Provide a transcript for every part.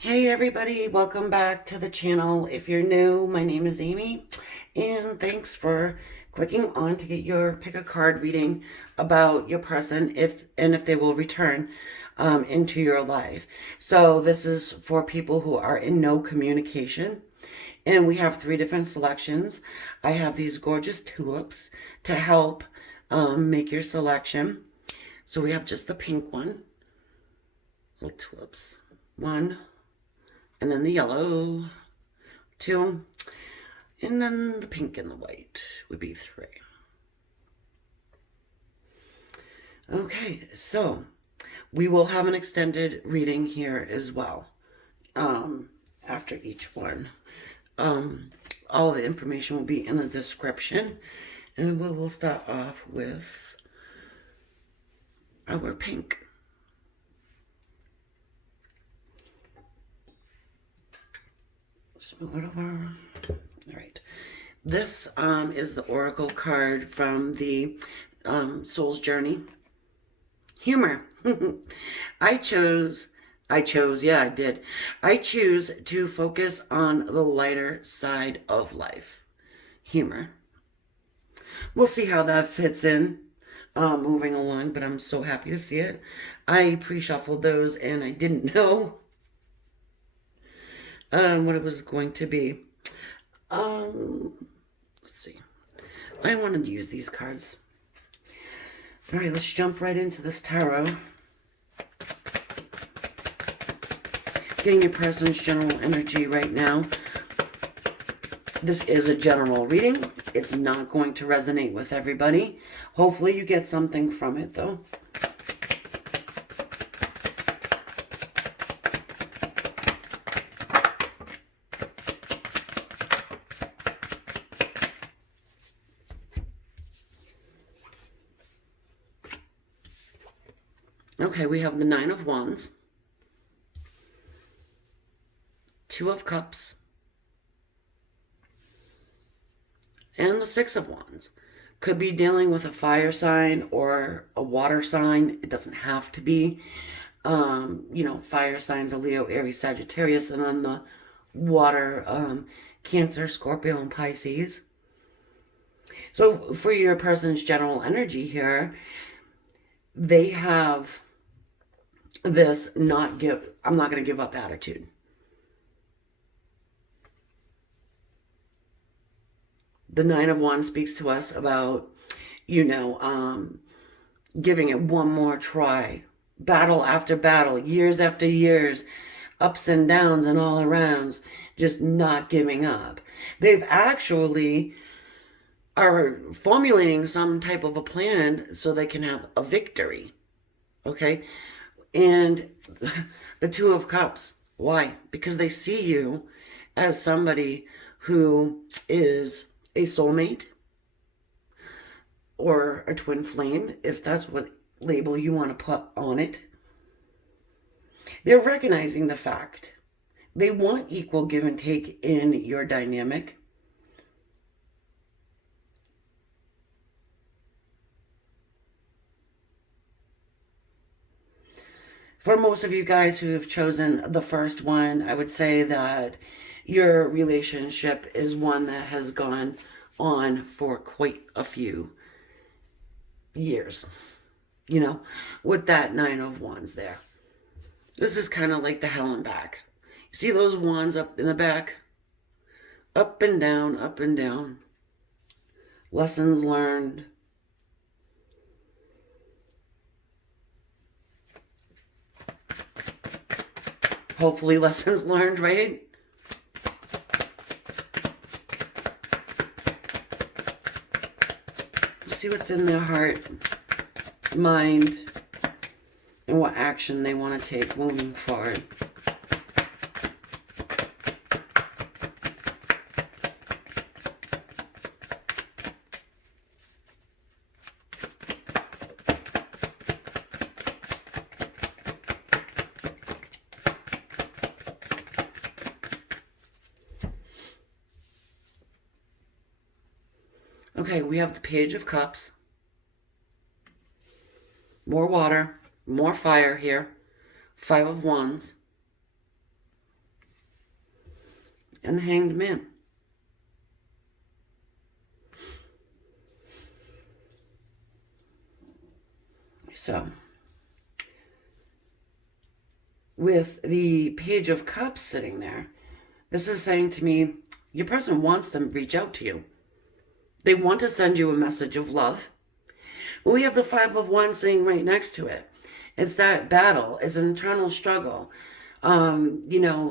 Hey everybody, welcome back to the channel. If you're new, my name is Amy, and thanks for clicking on to get your pick a card reading about your person if they will return into your life. So this is for people who are in no communication, and we have three different selections. I have these gorgeous tulips to help make your selection. So we have just the pink one, little tulips, one. And then the yellow, two, and then the pink and the white would be three. Okay, so we will have an extended reading here as well after each one. All the information will be in the description, and we will start off with our pink. Just move it over. All right. This is the Oracle card from the Soul's Journey. Humor. I chose, yeah, I did. I choose to focus on the lighter side of life. Humor. We'll see how that fits in moving along, but I'm so happy to see it. I pre-shuffled those and I didn't know what it was going to be. Let's see. I wanted to use these cards. All right, let's jump right into this tarot. Getting your person's general energy right now. This is a general reading. It's not going to resonate with everybody. Hopefully you get something from it, though. Okay, we have the Nine of Wands, Two of Cups, and the Six of Wands. Could be dealing with a fire sign or a water sign. It doesn't have to be. Fire signs are Leo, Aries, Sagittarius, and then the water, Cancer, Scorpio, and Pisces. So for your person's general energy here, they have this I'm not going to give up attitude. The Nine of Wands speaks to us about, giving it one more try. Battle after battle, years after years, ups and downs and all arounds, just not giving up. They've actually are formulating some type of a plan so they can have a victory. Okay? And the Two of Cups. Why? Because they see you as somebody who is a soulmate or a twin flame, if that's what label you want to put on it. They're recognizing the fact. They want equal give and take in your dynamic. For most of you guys who have chosen the first one, I would say that your relationship is one that has gone on for quite a few years, with that Nine of Wands there. This is kind of like the hell and back. See those wands up in the back? Up and down, up and down. Lessons learned. Hopefully lessons learned, right? See what's in their heart, mind, and what action they want to take moving forward. Okay, we have the Page of Cups. More water, more fire here. Five of Wands. and the Hanged Man. So, with the Page of Cups sitting there, this is saying to me, your person wants to reach out to you. They want to send you a message of love. We have the Five of Wands sitting right next to it. It's that battle. It's an internal struggle. The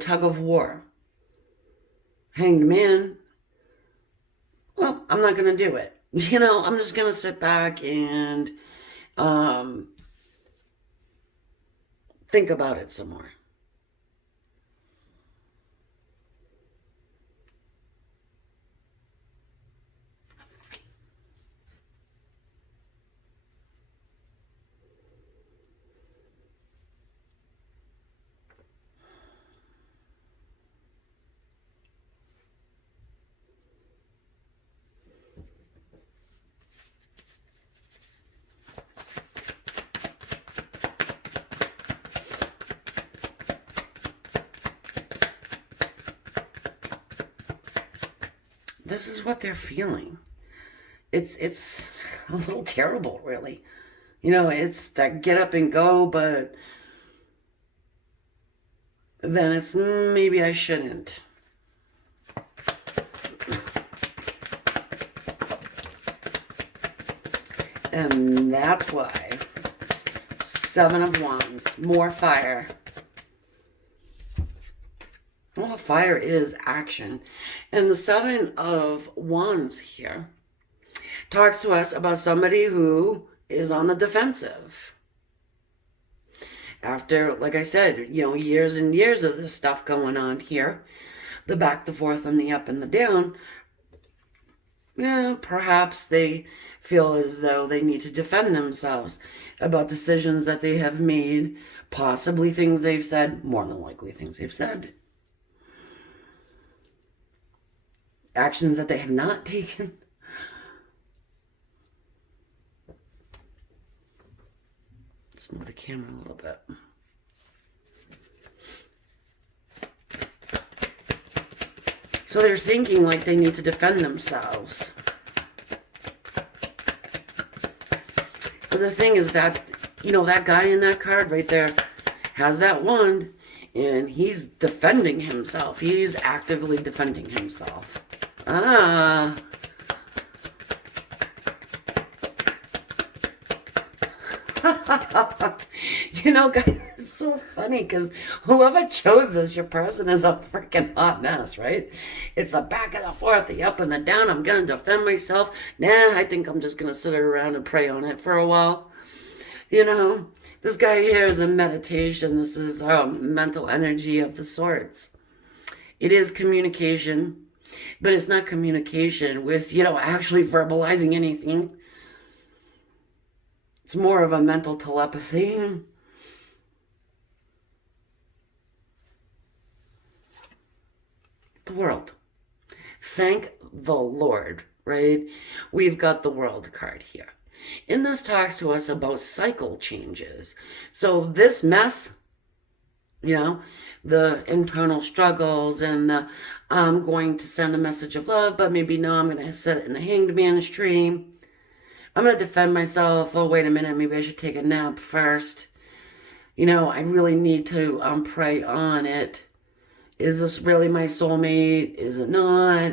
tug of war. Hanged Man. Well, I'm not going to do it. I'm just going to sit back and think about it some more. This is what they're feeling. It's a little terrible, really. It's that get up and go, but then it's maybe I shouldn't. And that's why. Seven of Wands, more fire. Well, fire is action. And the Seven of Wands here talks to us about somebody who is on the defensive. After, like I said, years and years of this stuff going on here, the back, the forth, and the up and the down, perhaps they feel as though they need to defend themselves about decisions that they have made, possibly things they've said, more than likely things they've said. Actions that they have not taken. Let's move the camera a little bit. So they're thinking like they need to defend themselves. But the thing is that, that guy in that card right there has that wand, and he's defending himself. He's actively defending himself. Guys, it's so funny because whoever chose this, your person is a freaking hot mess, right? It's the back and the forth, the up and the down. I'm going to defend myself. Nah, I think I'm just going to sit around and pray on it for a while. This guy here is a meditation. This is mental energy of the sorts. It is communication, but it's not communication with, actually verbalizing anything. It's more of a mental telepathy. The World. Thank the Lord, right? We've got the World card here. And this talks to us about cycle changes. So this mess, the internal struggles and the I'm going to send a message of love, but maybe no, I'm going to set it in the Hanged Man stream. I'm going to defend myself. Oh, wait a minute. Maybe I should take a nap first. I really need to pray on it. Is this really my soulmate? Is it not?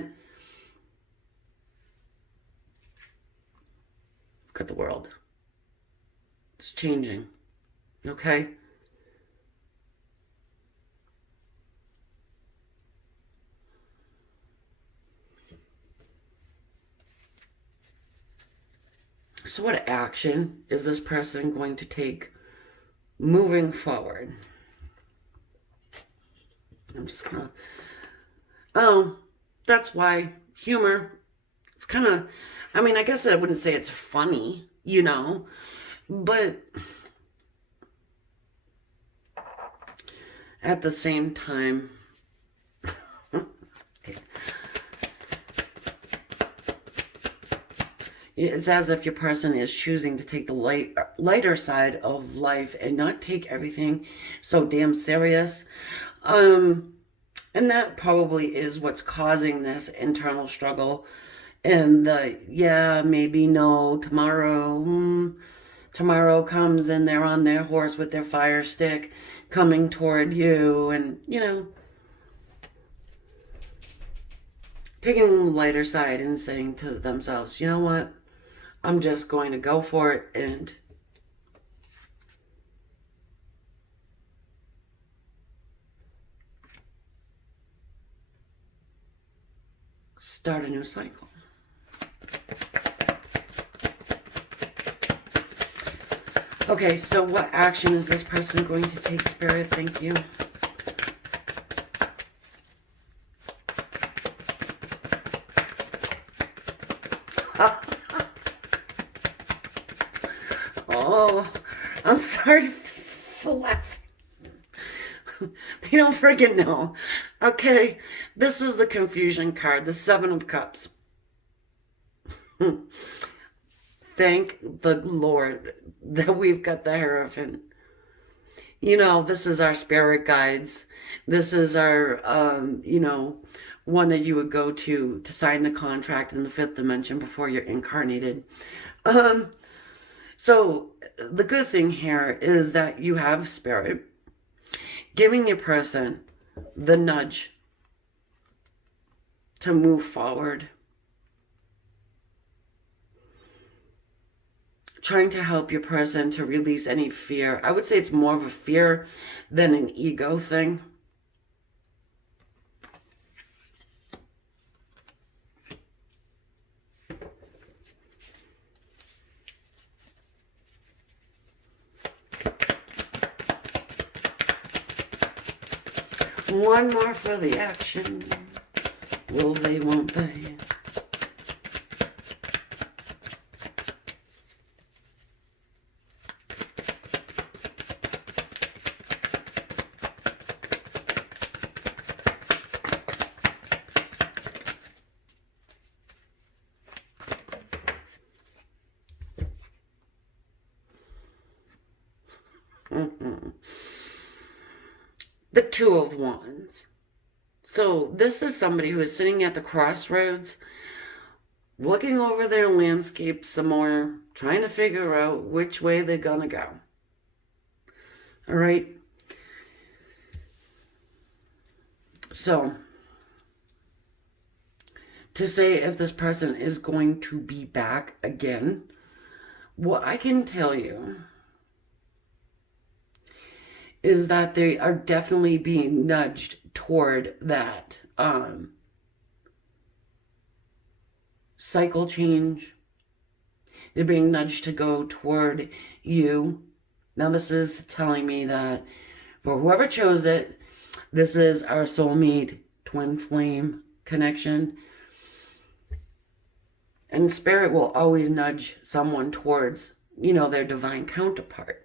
Look at the world. It's changing. Okay? So what action is this person going to take moving forward? I'm just gonna... Oh, that's why humor, it's kind of... I guess I wouldn't say it's funny, but at the same time... It's as if your person is choosing to take the lighter side of life and not take everything so damn serious. And that probably is what's causing this internal struggle. And the, yeah, maybe, no, tomorrow, tomorrow comes and they're on their horse with their fire stick coming toward you. And, taking the lighter side and saying to themselves, you know what? I'm just going to go for it and start a new cycle. Okay, so what action is this person going to take, Spirit? Thank you. Oh, I'm sorry for laughing. They don't friggin' know. Okay, this is the confusion card, the Seven of Cups. Thank the Lord that we've got the Hierophant. This is our spirit guides. This is our, one that you would go to sign the contract in the fifth dimension before you're incarnated. So the good thing here is that you have spirit giving your person the nudge to move forward, trying to help your person to release any fear. I would say it's more of a fear than an ego thing. One more for the action. Will they, won't they? The Two of Wands. So this is somebody who is sitting at the crossroads, looking over their landscape some more, trying to figure out which way they're gonna go. All right. So, to say if this person is going to be back again, what I can tell you is that they are definitely being nudged toward that cycle change. They're being nudged to go toward you. Now this is telling me that for whoever chose it, this is our soulmate twin flame connection. And spirit will always nudge someone towards, their divine counterpart.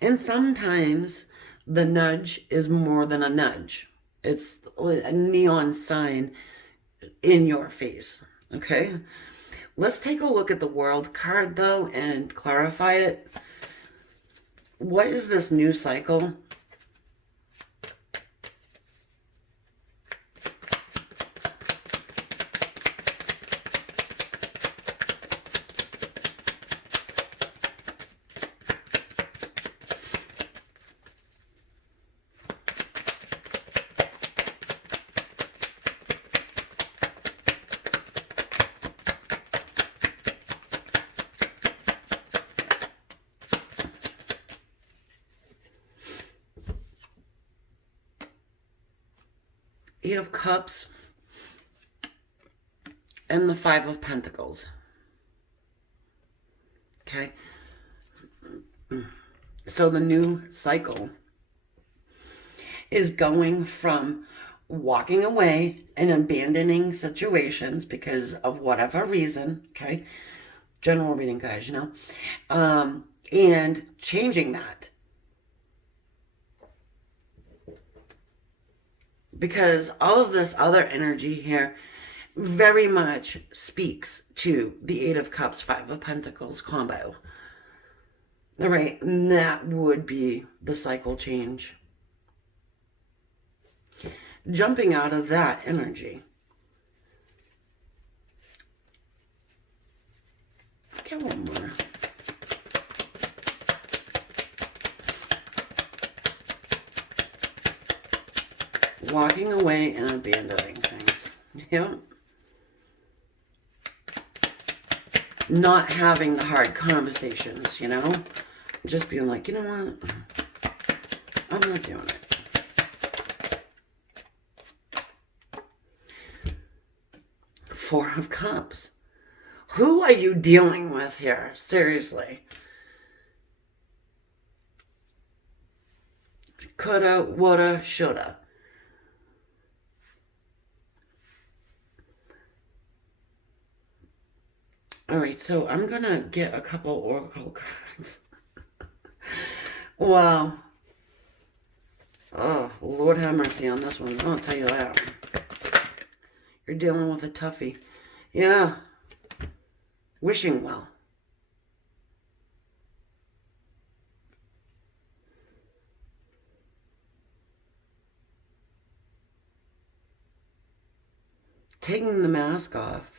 And sometimes the nudge is more than a nudge. It's a neon sign in your face, okay? Let's take a look at the World card, though, and clarify it. What is this new cycle? Eight of Cups and the Five of Pentacles. Okay. So the new cycle is going from walking away and abandoning situations because of whatever reason, okay? General reading, guys, and changing that. Because all of this other energy here very much speaks to the Eight of Cups, Five of Pentacles combo. All right, and that would be the cycle change. jumping out of that energy. Get one more. Walking away and abandoning things. Yep. Not having the hard conversations, you know? Just being like, you know what? I'm not doing it. Four of Cups. Who are you dealing with here? Seriously. Coulda, woulda, shoulda. All right, so I'm going to get a couple oracle cards. Wow. Oh, Lord have mercy on this one. I'll tell you that. You're dealing with a toughie. Yeah. Wishing well. Taking the mask off.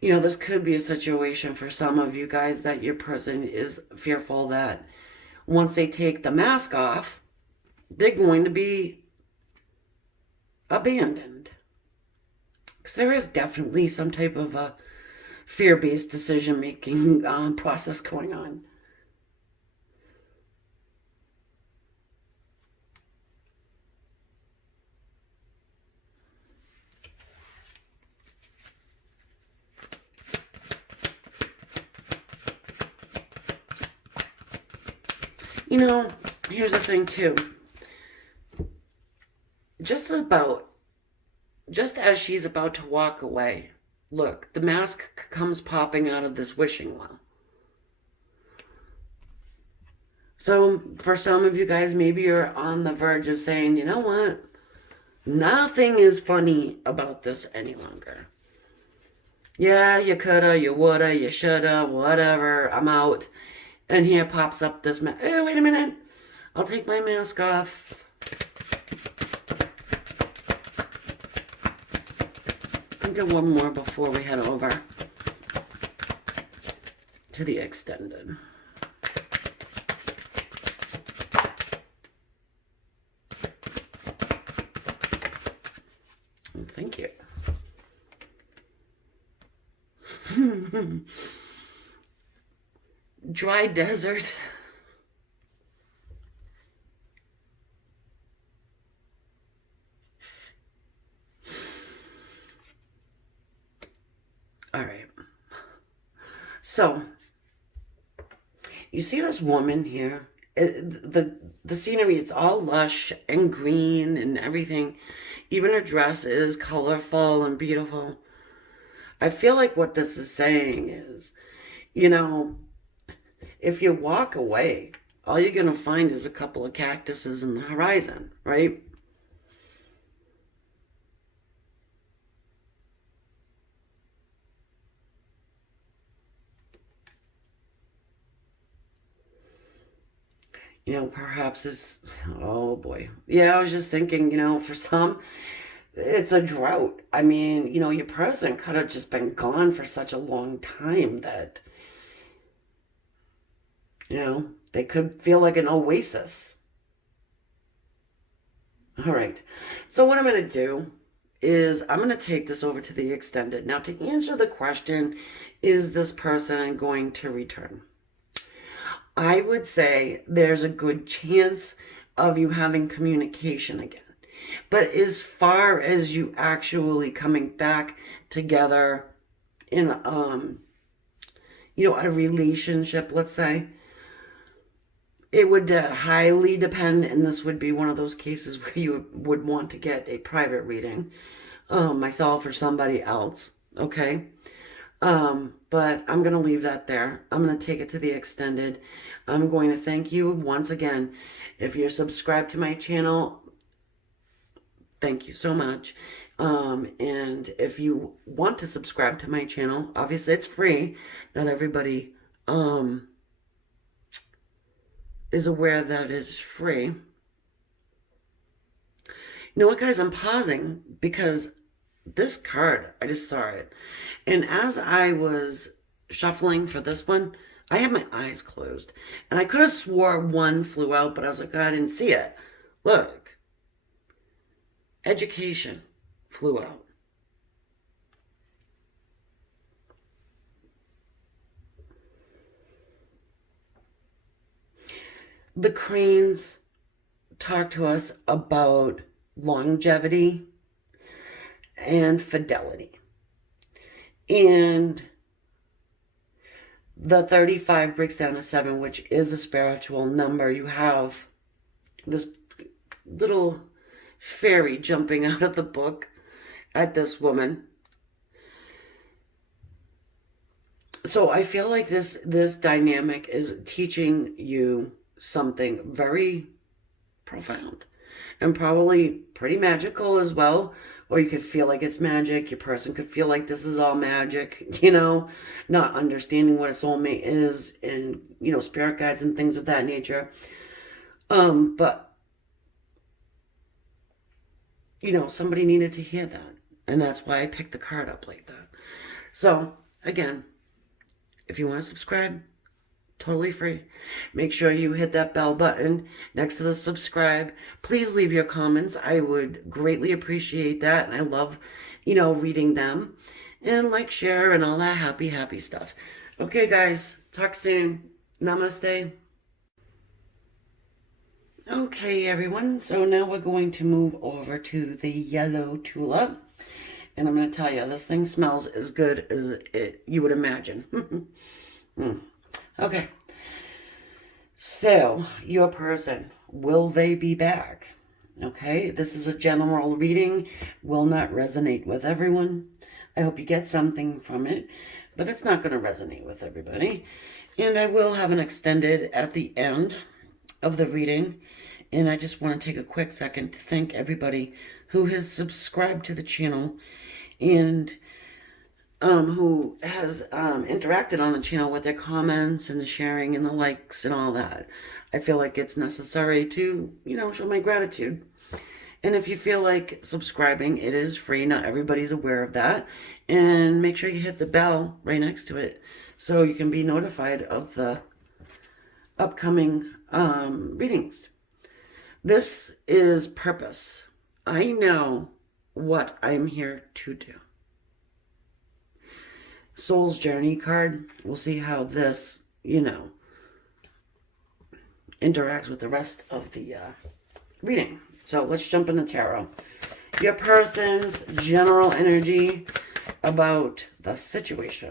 You know, this could be a situation for some of you guys that your person is fearful that once they take the mask off, they're going to be abandoned. Because there is definitely some type of a fear-based decision-making process going on. You know, here's the thing too. Just as she's about to walk away, look, the mask comes popping out of this wishing well. So for some of you guys, maybe you're on the verge of saying, you know what? Nothing is funny about this any longer. Yeah, you coulda, you woulda, you shoulda, whatever, I'm out. And here pops up this mask. Oh, wait a minute. I'll take my mask off. I'll get one more before we head over to the extended. Thank you. Dry desert. All right. So, you see this woman here? The scenery, it's all lush and green and everything. Even her dress is colorful and beautiful. I feel like what this is saying is, you know, if you walk away, all you're going to find is a couple of cactuses in the horizon, right? You know, perhaps it's, oh boy. Yeah, I was just thinking, you know, for some, it's a drought. I mean, you know, your person could have just been gone for such a long time that, you know, they could feel like an oasis. All right. So what I'm going to do is I'm going to take this over to the extended. Now, to answer the question, is this person going to return? I would say there's a good chance of you having communication again. But as far as you actually coming back together in you know, a relationship, let's say, it would highly depend, and this would be one of those cases where you would want to get a private reading, myself or somebody else, okay? But I'm going to leave that there. I'm going to take it to the extended. I'm going to thank you once again. If you're subscribed to my channel, thank you so much. And if you want to subscribe to my channel, obviously it's free. Not everybody is aware that it's free. You know what, guys? I'm pausing because this card, I just saw it. And as I was shuffling for this one, I had my eyes closed. And I could have swore one flew out, but I was like, oh, I didn't see it. Look, education flew out. The cranes talk to us about longevity and fidelity. And the 35 breaks down to 7, which is a spiritual number. You have this little fairy jumping out of the book at this woman. So I feel like this dynamic is teaching you something very profound and probably pretty magical as well. Or you could feel like it's magic. Your person could feel like this is all magic, not understanding what a soulmate is and, spirit guides and things of that nature. But, somebody needed to hear that. And that's why I picked the card up like that. So, again, if you want to subscribe, totally free. Make sure you hit that bell button next to the subscribe. Please leave your comments. I would greatly appreciate that. And I love, reading them. And like, share, and all that happy stuff. Okay, guys. Talk soon. Namaste. Okay, everyone. So now we're going to move over to the yellow tulip. And I'm going to tell you, this thing smells as good as you would imagine. Okay. So, your person, will they be back? Okay, this is a general reading, will not resonate with everyone. I hope you get something from it, but it's not going to resonate with everybody. And I will have an extended at the end of the reading. And I just want to take a quick second to thank everybody who has subscribed to the channel and who has interacted on the channel with their comments and the sharing and the likes and all that. I feel like it's necessary to, show my gratitude. And if you feel like subscribing, it is free. Not everybody's aware of that. And make sure you hit the bell right next to it so you can be notified of the upcoming readings. This is purpose. I know what I'm here to do. Soul's Journey card. We'll see how this, interacts with the rest of the reading. So let's jump in the tarot. Your person's general energy about the situation.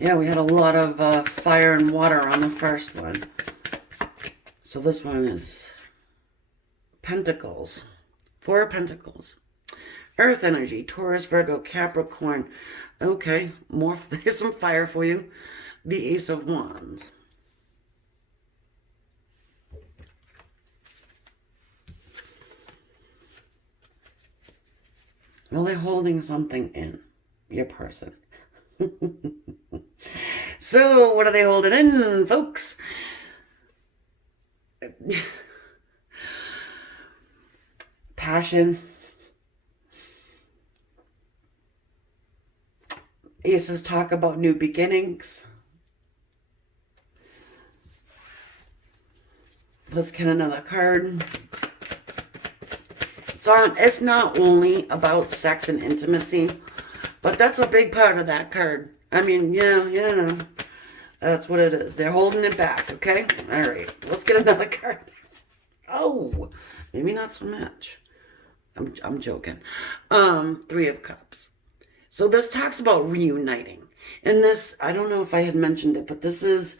Yeah, we had a lot of fire and water on the first one. So this one is Pentacles. 4 of Pentacles. Earth energy. Taurus, Virgo, Capricorn. Okay, there's some fire for you. The Ace of Wands. Well, they're holding something in, your person. So, what are they holding in, folks? Passion. Aces talk about new beginnings. Let's get another card. It's not only about sex and intimacy, but that's a big part of that card. I mean, yeah, that's what it is. They're holding it back, okay? All right, let's get another card. Oh, maybe not so much. I'm joking. 3 of Cups. So this talks about reuniting. And this, I don't know if I had mentioned it, but this is,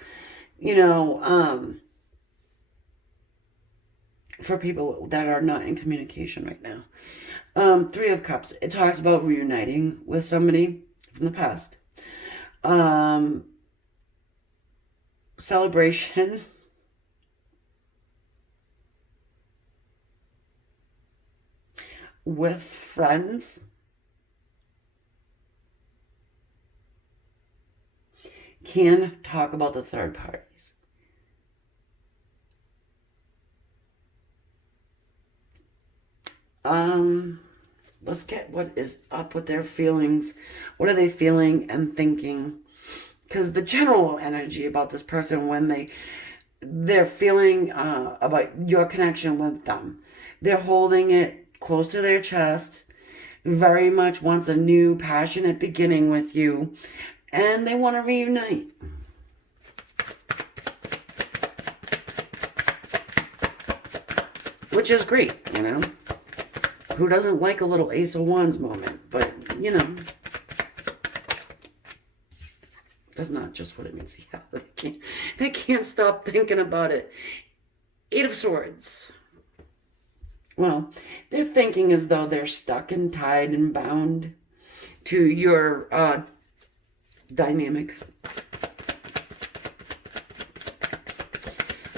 for people that are not in communication right now. 3 of Cups. It talks about reuniting with somebody from the past. Celebration. With friends. can talk about the third parties. Let's get what is up with their feelings. What are they feeling and thinking? Because the general energy about this person when they're feeling about your connection with them, they're holding it close to their chest, very much wants a new passionate beginning with you, and they want to reunite. Which is great, you know. Who doesn't like a little Ace of Wands moment? But, you know, that's not just what it means. Yeah, they can't stop thinking about it. Eight of Swords. Well, they're thinking as though they're stuck and tied and bound to your dynamic.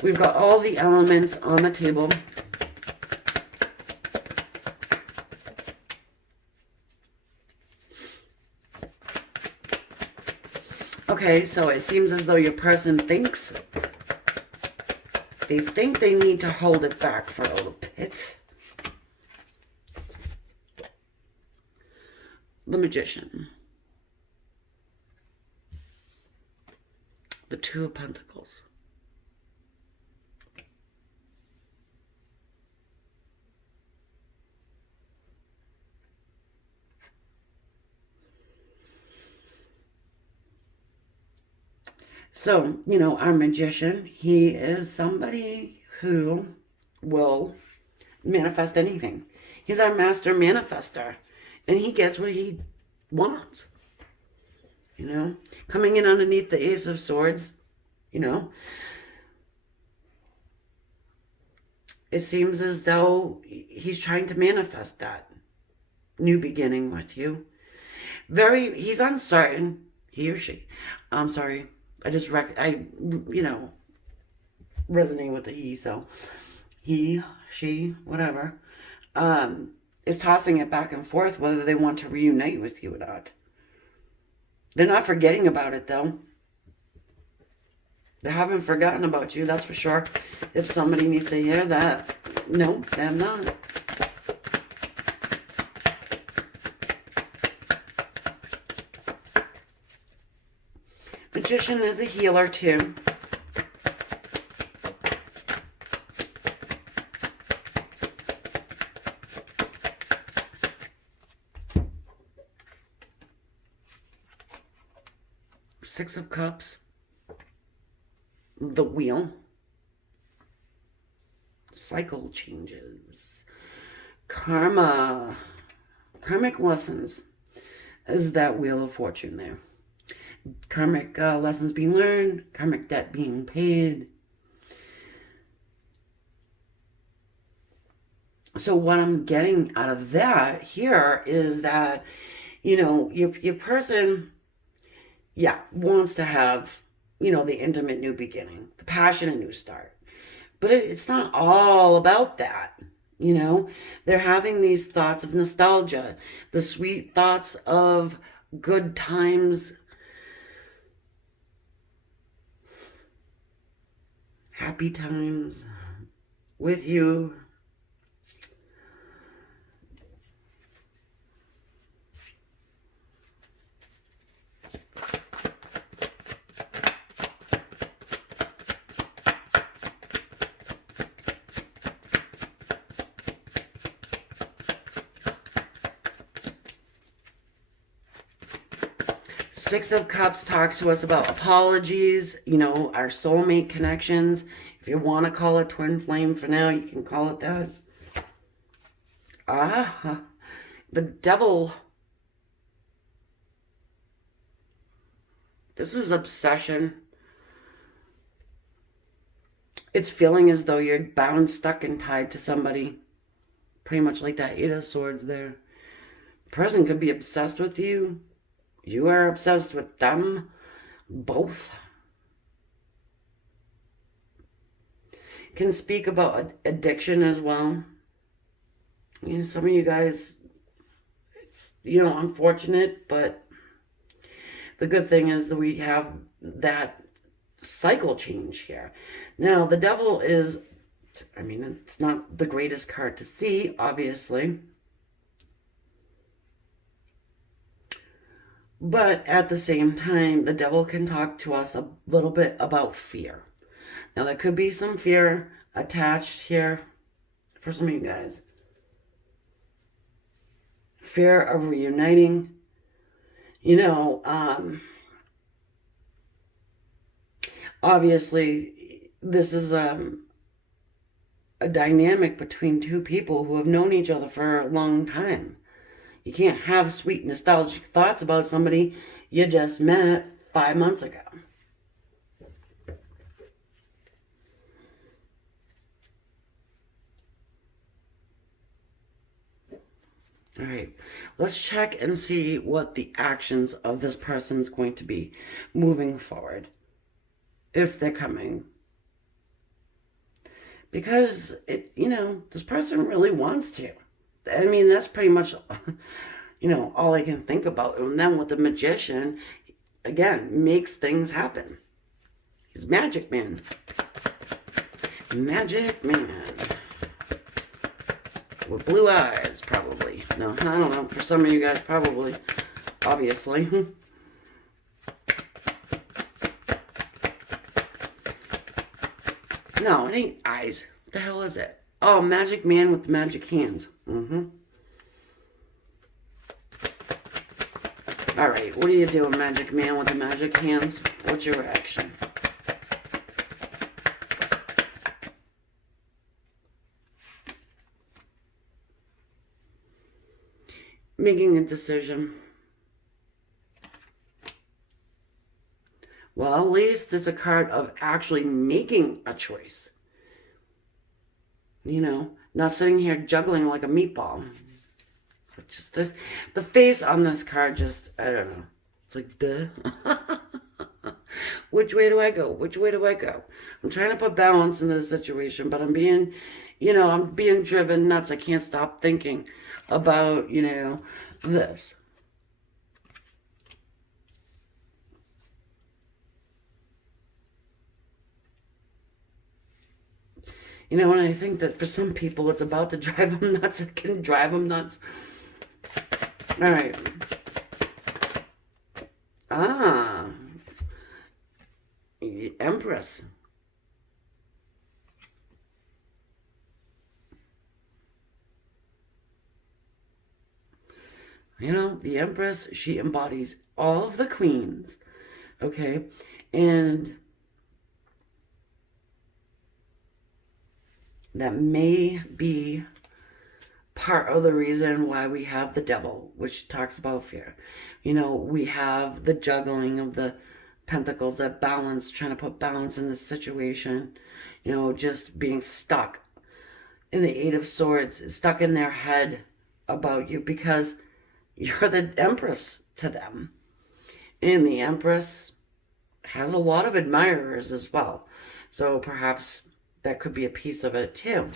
We've got all the elements on the table. Okay, so it seems as though your person thinks they need to hold it back for a little bit. The Magician. The Two of Pentacles. So, you know, our magician, he is somebody who will manifest anything. He's our master manifester, and he gets what he wants. You know, coming in underneath the Ace of Swords, you know, it seems as though he's trying to manifest that new beginning with you. He's uncertain, he or she. I'm sorry. You know, resonate with the he, so he, she, whatever, is tossing it back and forth whether they want to reunite with you or not. They're not forgetting about it, though. They haven't forgotten about you, that's for sure. If somebody needs to hear that, no, they have not. Magician is a healer too. Six of Cups. The Wheel. Cycle changes. Karma. Karmic lessons is that Wheel of Fortune there. Karmic lessons being learned, karmic debt being paid. So what I'm getting out of that here is that, you know, your person, yeah, wants to have, you know, the intimate new beginning, the passionate new start. But it's not all about that, you know. They're having these thoughts of nostalgia, the sweet thoughts of good times, happy times with you. Six of Cups talks to us about apologies, you know, our soulmate connections. If you want to call it twin flame for now, you can call it that. The Devil. This is obsession. It's feeling as though you're bound, stuck, and tied to somebody. Pretty much like that Eight of Swords there. The person could be obsessed with you. You are obsessed with them. Both. Can speak about addiction as well. You know, some of you guys, it's, you know, unfortunate, but the good thing is that we have that cycle change here. Now, the devil is, I mean, it's not the greatest card to see, obviously. But at the same time, the devil can talk to us a little bit about fear. Now, there could be some fear attached here for some of you guys. Fear of reuniting. Obviously, this is a dynamic between two people who have known each other for a long time. You can't have sweet nostalgic thoughts about somebody you just met 5 months ago. All right, let's check and see what the actions of this person's going to be moving forward, if they're coming. Because, this person really wants to. I mean, that's pretty much, all I can think about. And then with the magician, again, makes things happen. He's Magic Man. Magic Man. With blue eyes, probably. No, I don't know. For some of you guys, probably. Obviously. No, it ain't eyes. What the hell is it? Oh, Magic Man with the magic hands. Alright, what are you doing, Magic Man with the magic hands? What's your reaction? Making a decision. Well, at least it's a card of actually making a choice. Not sitting here juggling like a meatball. Just this, the face on this card just, I don't know. It's like, duh. Which way do I go? Which way do I go? I'm trying to put balance in this situation, but I'm being driven nuts. I can't stop thinking about, this. And I think that for some people it's about to drive them nuts. It can drive them nuts. All right. Empress. The Empress, she embodies all of the queens. Okay? And that may be part of the reason why we have the devil, which talks about fear. We have the juggling of the pentacles, that balance, trying to put balance in this situation, just being stuck. In the Eight of Swords, stuck in their head about you because you're the Empress to them. And the Empress has a lot of admirers as well. So perhaps that could be a piece of it too.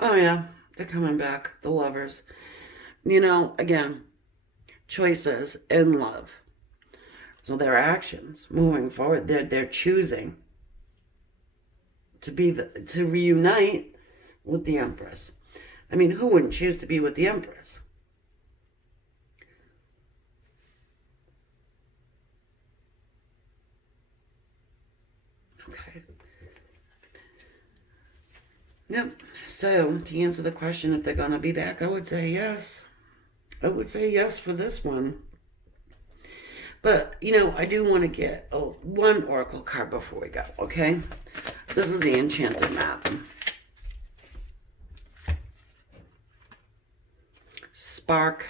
Oh yeah, they're coming back, the lovers. Again, choices in love. So their actions moving forward, they're choosing to reunite with the Empress. I mean, who wouldn't choose to be with the Empress? Okay. Yep. So, to answer the question if they're going to be back, I would say yes. I would say yes for this one. But, I do want to get one oracle card before we go, okay? This is the Enchanted Map. Spark.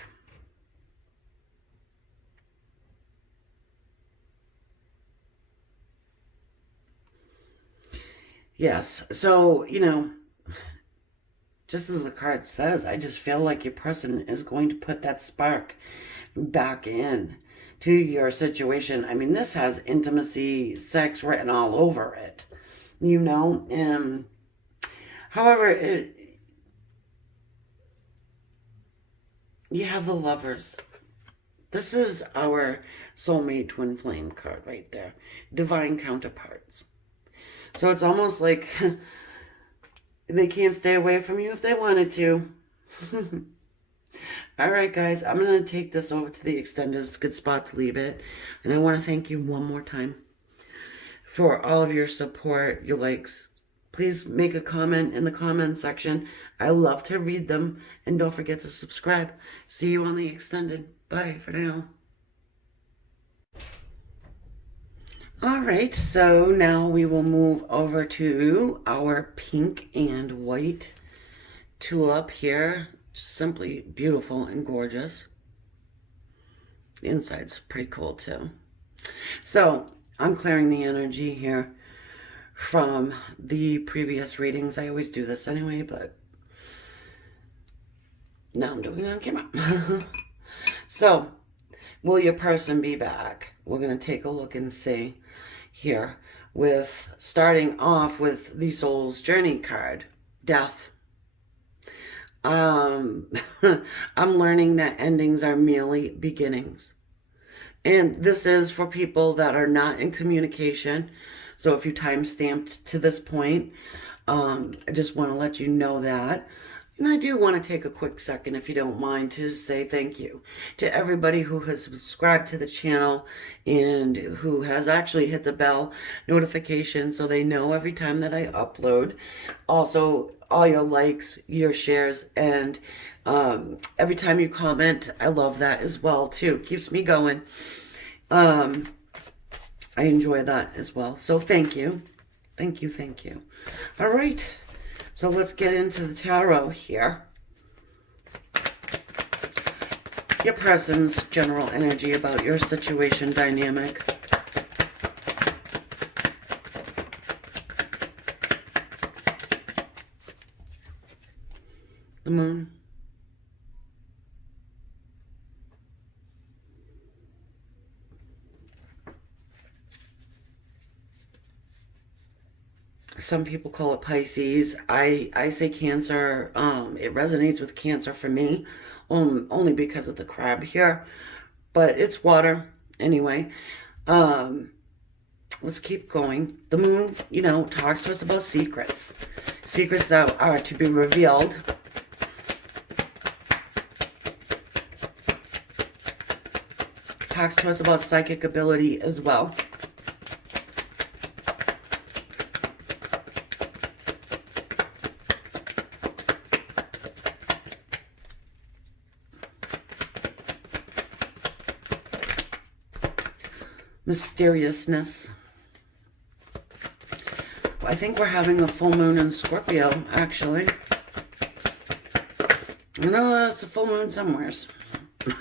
Yes, so, just as the card says, I just feel like your person is going to put that spark back in to your situation. I mean, this has intimacy, sex written all over it, you know. And however, you have the Lovers. This is our soulmate twin flame card right there. Divine counterparts. So it's almost like they can't stay away from you if they wanted to. All right, guys, I'm going to take this over to the extended. It's a good spot to leave it. And I want to thank you one more time for all of your support, your likes. Please make a comment in the comment section. I love to read them. And don't forget to subscribe. See you on the extended. Bye for now. All right, so now we will move over to our pink and white tulip here. Simply beautiful and gorgeous. The inside's pretty cool too. So I'm clearing the energy here from the previous readings. I always do this anyway, but now I'm doing it on camera. So, will your person be back? We're going to take a look and see here with starting off with the Soul's Journey card, Death. I'm learning that endings are merely beginnings. And this is for people that are not in communication. So if you time stamped to this point, I just want to let you know that. And I do want to take a quick second, if you don't mind, to say thank you to everybody who has subscribed to the channel and who has actually hit the bell notification so they know every time that I upload. Also, all your likes, your shares, and every time you comment, I love that as well, too. Keeps me going. I enjoy that as well. So thank you. Thank you, thank you. All right. So let's get into the tarot here. Your person's general energy about your situation dynamic. The Moon. Some people call it Pisces. I say Cancer. It resonates with Cancer for me, only because of the crab here. But it's water anyway. Let's keep going. The Moon, you know, talks to us about secrets. Secrets that are to be revealed. Talks to us about psychic ability as well. Mysteriousness. I think we're having a full moon in Scorpio, actually. No, it's a full moon somewheres.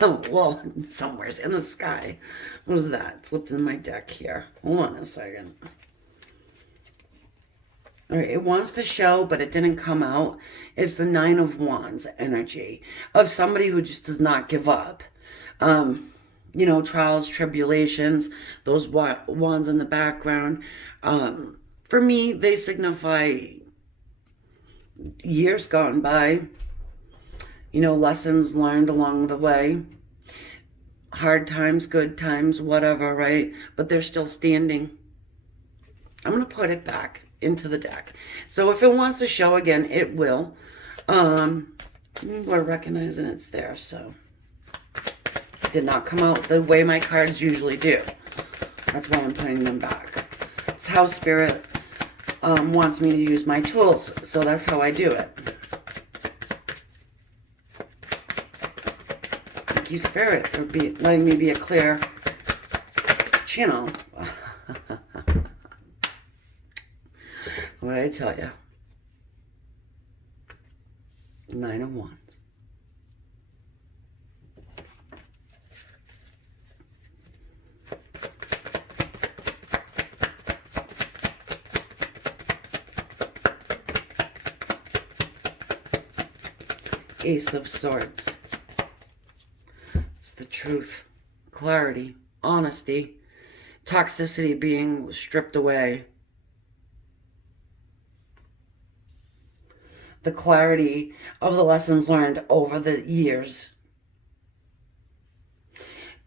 Well, somewheres in the sky. What is that? Flipped in my deck here. Hold on a second. All right, it wants to show, but it didn't come out. It's the Nine of Wands energy of somebody who just does not give up. You know, trials, tribulations, those wands in the background. For me, they signify years gone by, you know, lessons learned along the way, hard times, good times, whatever, right? But they're still standing. I'm going to put it back into the deck. So if it wants to show again, it will. We're recognizing it's there, so. Did not come out the way my cards usually do. That's why I'm putting them back. It's how Spirit wants me to use my tools, so that's how I do it. Thank you, Spirit, for letting me be a clear channel. What did I tell you? Nine of Wands. Ace of Swords. It's the truth. Clarity. honesty, toxicity being stripped away, the clarity of the lessons learned over the years.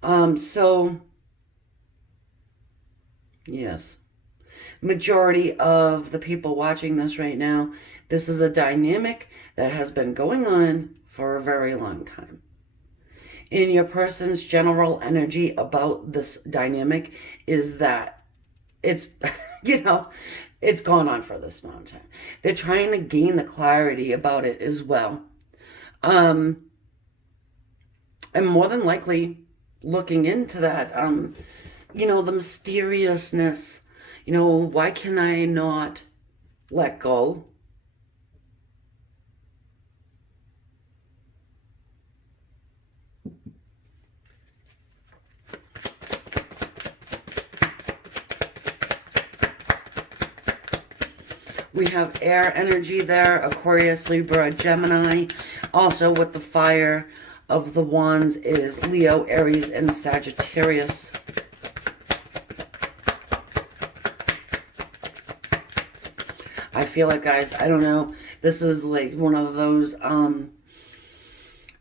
So, yes. Majority of the people watching this right now, this is a dynamic that has been going on for a very long time. In your person's general energy about this dynamic is that it's, it's gone on for this amount of time. They're trying to gain the clarity about it as well. And more than likely looking into that, the mysteriousness, why can I not let go? We have air energy there, Aquarius, Libra, Gemini. Also with the fire of the wands is Leo, Aries, and Sagittarius. I feel like, guys, I don't know, this is like one of those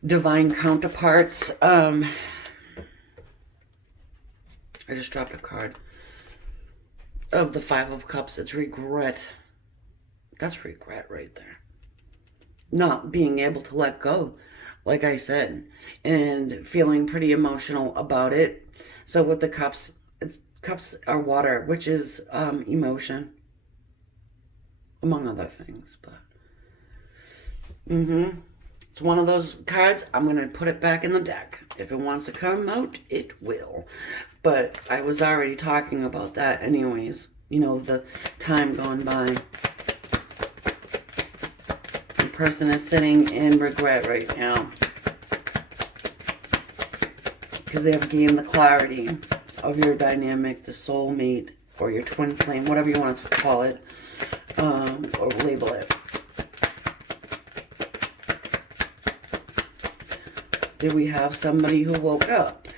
divine counterparts. I just dropped a card of the Five of Cups. It's regret. That's regret right there. Not being able to let go, like I said, and feeling pretty emotional about it. So with the cups, cups are water, which is emotion, among other things. But it's one of those cards. I'm gonna put it back in the deck. If it wants to come out, it will. But I was already talking about that anyways. The time gone by. The person is sitting in regret right now because they have gained the clarity of your dynamic, the soulmate, or your twin flame, whatever you want to call it, or label it. Did we have somebody who woke up?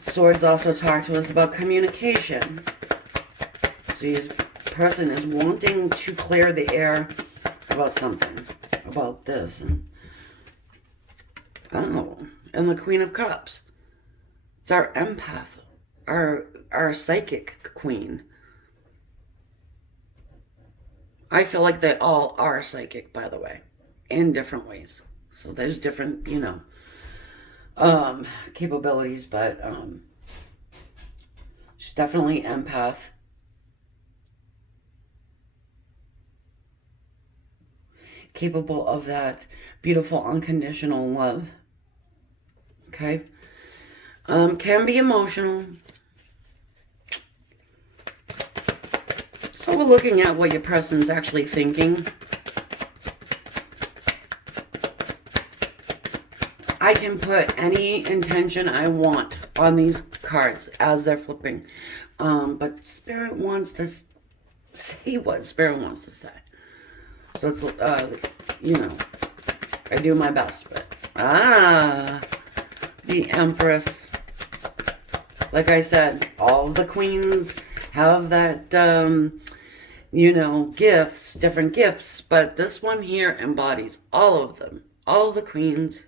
Swords also talk to us about communication. So this person is wanting to clear the air about something, about this. And the Queen of Cups. It's our empath, our psychic queen. I feel like they all are psychic, by the way, in different ways. So there's different, capabilities, but she's definitely empath. Capable of that beautiful unconditional love. Okay? Can be emotional. So we're looking at what your person's actually thinking. I can put any intention I want on these cards as they're flipping. But Spirit wants to say what Spirit wants to say. So it's, I do my best. But, the Empress. Like I said, all the queens have that, gifts, different gifts. But this one here embodies all of them. All the queens.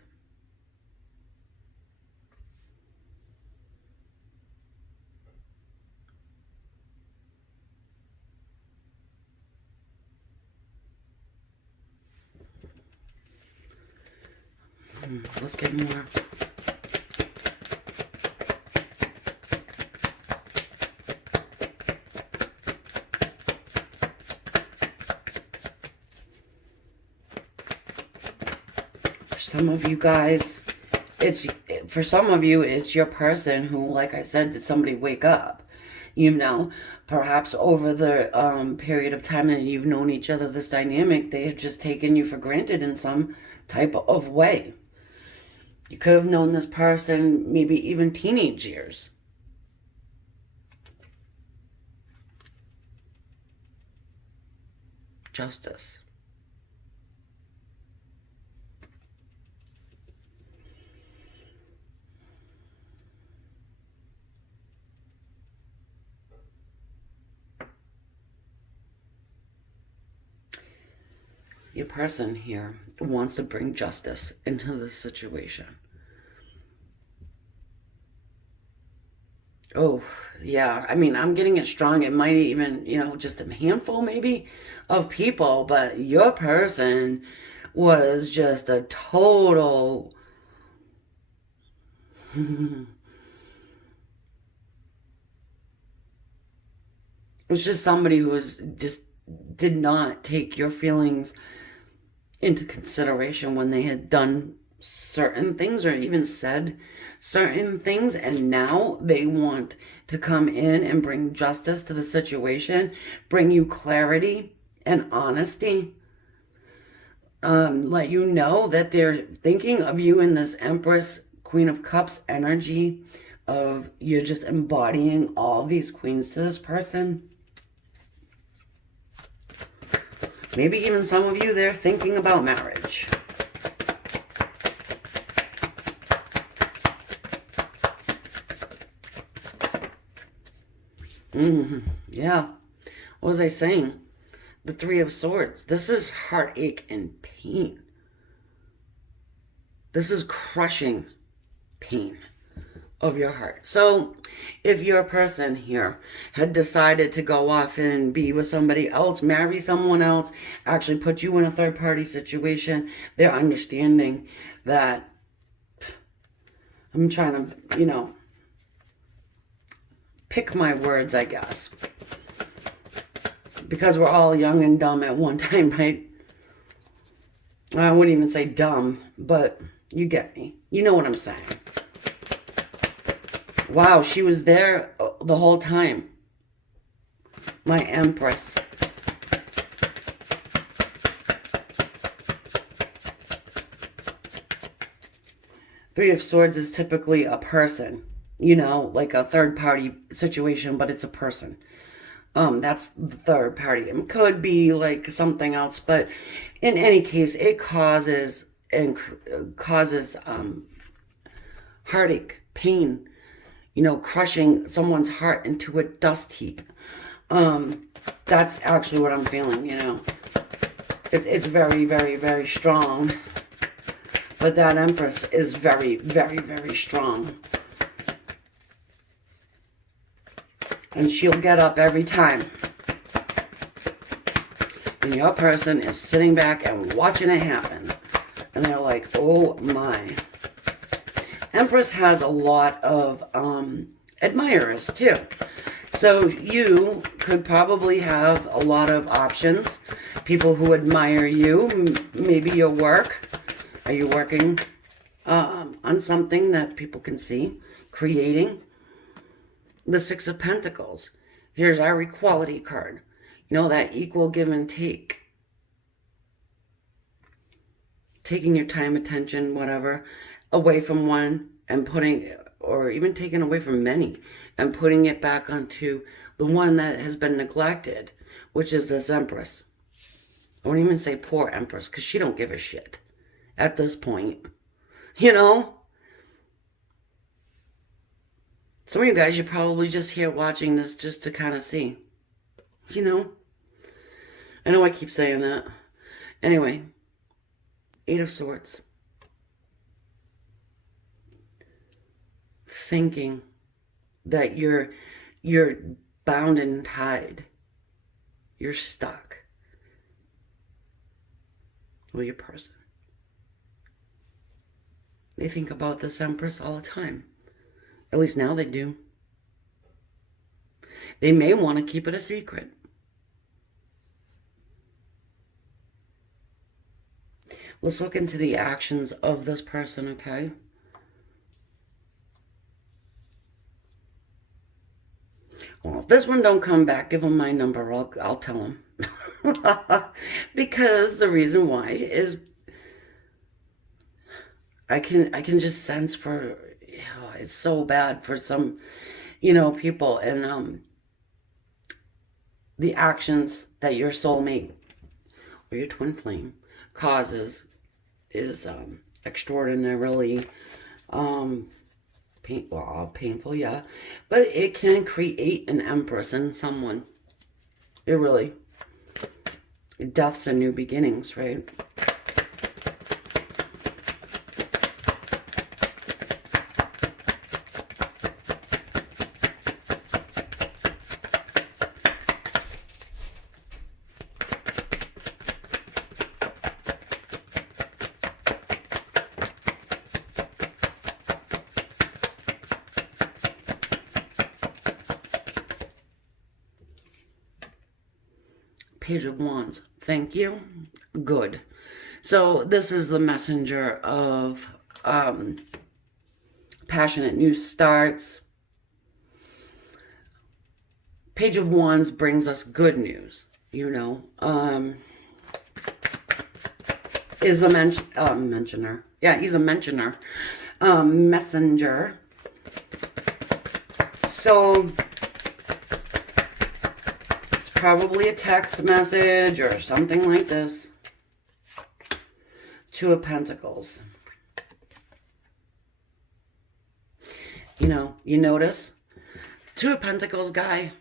Let's get more. Some of you guys, for some of you, it's your person who, like I said, did somebody wake up? Perhaps over the period of time that you've known each other, this dynamic, they have just taken you for granted in some type of way. You could have known this person maybe even teenage years. Justice. Your person here wants to bring justice into this situation. Oh, yeah. I mean, I'm getting it strong. It might even, just a handful maybe of people, but your person was just a total. It was just somebody who was just did not take your feelings into consideration when they had done certain things or even said certain things, and now they want to come in and bring justice to the situation, bring you clarity and honesty, let you know that they're thinking of you in this Empress Queen of Cups energy of you're just embodying all these queens to this person. Maybe even some of you, they're thinking about marriage. Yeah. What was I saying? The Three of Swords. This is heartache and pain. This is crushing pain of your heart. So if your person here had decided to go off and be with somebody else, marry someone else, actually put you in a third party situation, they're understanding that I'm trying to, pick my words, I guess. Because we're all young and dumb at one time, right? I wouldn't even say dumb, but you get me. You know what I'm saying. Wow, she was there the whole time. My Empress. Three of Swords is typically a person, like a third party situation, but it's a person. That's the third party. It could be like something else, but in any case, it causes heartache, pain, crushing someone's heart into a dust heap. That's actually what I'm feeling, It's very, very, very strong. But that Empress is very, very, very strong. And she'll get up every time. And your person is sitting back and watching it happen. And they're like, oh my. Empress has a lot of admirers too. So you could probably have a lot of options. People who admire you, maybe your work. Are you working on something that people can see? Creating? The Six of Pentacles. Here's our equality card. That equal give and take. Taking your time, attention, whatever, away from one and putting, or even taking away from many and putting it back onto the one that has been neglected, which is this Empress. I won't even say poor Empress because she don't give a shit at this point. Some of you guys, you're probably just here watching this just to kind of see. I know I keep saying that. Anyway, Eight of Swords. Thinking that you're bound and tied. You're stuck with your person. They think about this Empress all the time. At least now they do. They may want to keep it a secret. Let's look into the actions of this person, okay? Well, if this one don't come back, give them my number. I'll tell them. Because the reason why is I can just sense for it's so bad for some people, and the actions that your soulmate or your twin flame causes is extraordinarily painful, yeah, but it can create an Empress in someone. It really Deaths and new beginnings, right? Page of Wands. Thank you. Good. So this is the messenger of passionate new starts. Page of Wands brings us good news, you know. Is a mentioner. Yeah, he's a mentioner. Messenger. So it's probably a text message or something like this. Two of Pentacles. You know, you notice Two of Pentacles guy,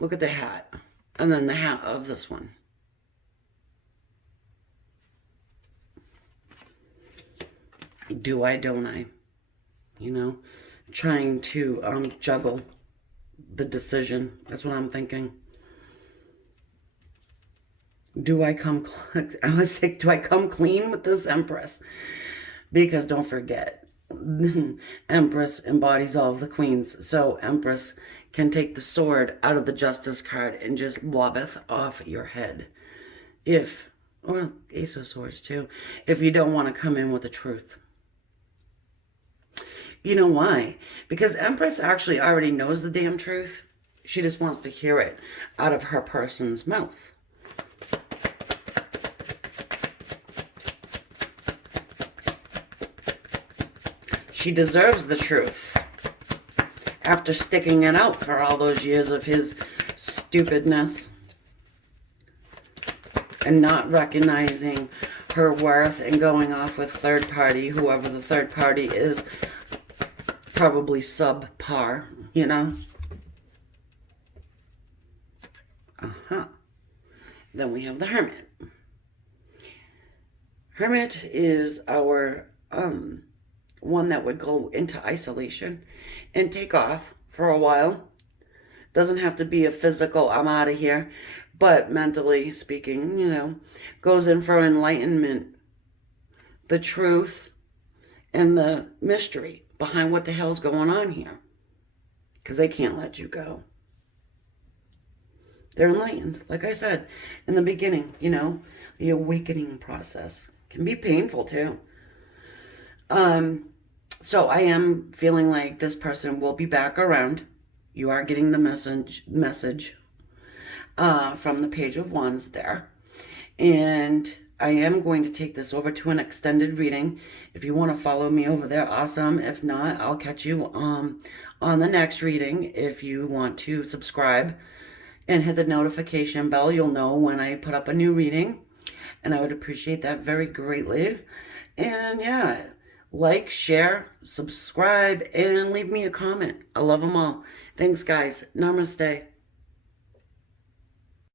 look at the hat, and then the hat of this one. Do I, don't I? You know, trying to juggle the decision. That's what I'm thinking. Do I come, I would say, do I come clean with this Empress? Because don't forget, Empress embodies all of the queens. So Empress can take the sword out of the Justice card and just lobbeth off your head. If, or Ace of Swords too, if you don't want to come in with the truth. You know why? Because Empress actually already knows the damn truth. She just wants to hear it out of her person's mouth. She deserves the truth after sticking it out for all those years of his stupidness and not recognizing her worth and going off with third party, whoever the third party is, probably subpar, you know? Then we have the Hermit. Hermit is our one that would go into isolation and take off for a while. Doesn't have to be a physical, I'm out of here, but mentally speaking, you know, goes in for enlightenment, the truth, and the mystery behind what the hell's going on here. Because they can't let you go. They're enlightened, like I said in the beginning, you know, the awakening process can be painful too. So I am feeling like this person will be back around. You are getting the message from the Page of Wands there. And I am going to take this over to an extended reading. If you want to follow me over there, awesome. If not, I'll catch you on the next reading. If you want to subscribe and hit the notification bell, you'll know when I put up a new reading. And I would appreciate that very greatly. And yeah, like, share, subscribe, and leave me a comment. I love them all. Thanks, guys. Namaste.